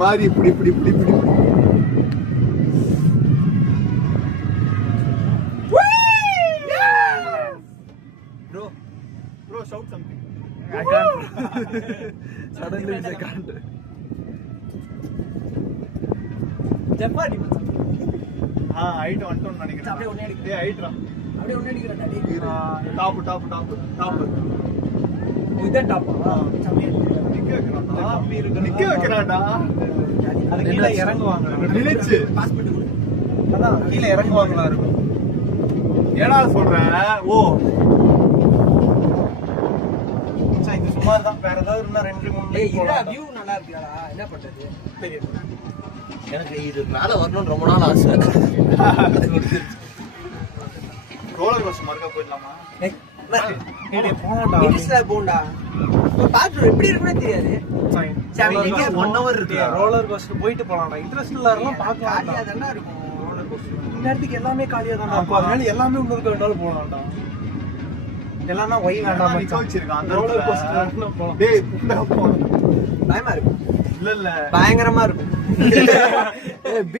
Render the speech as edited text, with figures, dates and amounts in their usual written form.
மாறி இப்படி இப்படி இப்படி இப்படி bro shout something. I can't. Suddenly I can't. ஜப்பாடி மச்சான். ஹைட் வந்துட்டோம்னு நினைக்கிறேன். அப்படியே ஒண்ணே அடிக்கு. டேய் ஹைட்ரா. அப்படியே ஒண்ணே அடிக்குறடா டேய். டாப். இது டாப்பா? நிக்க வைக்கறான்டா. அது கீழ இறங்குவாங்க. நினைச்சு பாஸ் பண்ணி கொடு. அதான் கீழ இறங்குவாங்களா இருக்கும். ஏடா சொல்றேன்? ஓ இது சும்மா தான் வேற ஏதாவது இருந்தா 2-3 ஏய் இதா வியூ நல்லா இருக்குடா. என்ன பண்றது? எனக்கு இது மேல வரணும்னு ரொம்ப நாள் ஆசை. ரோலர் கோஸ்டர் மார்க்கா போயிடலாமா? டேய் போடா. இன்ஸ்டா போண்டா. பாத்து எப்படி இருக்குன்னு தெரியாது. சரி எங்க 1 hour இருக்கு. ரோலர் கோஸ்டர் போயிட்டு போலாம்டா. இன்ட்ரஸ்ட் இல்லாதவங்க பார்க்கலாம். காலியா தான இருக்கும் ரோலர் கோஸ்டர். இந்த இடத்துக்கு எல்லாமே காலியா தான் இருக்கும். அதனால எல்லாமே இன்னொரு வேண்டாலும் போலாம்டா. எல்லாமே ஒய் வேண்டாம் நிக்க வச்சிருக்கான் அந்த ரோலர் கோஸ்டர் போலாம். டேய் புண்டா போ. பயமா இருக்கும். இல்ல பயங்கரமா இருக்கும்.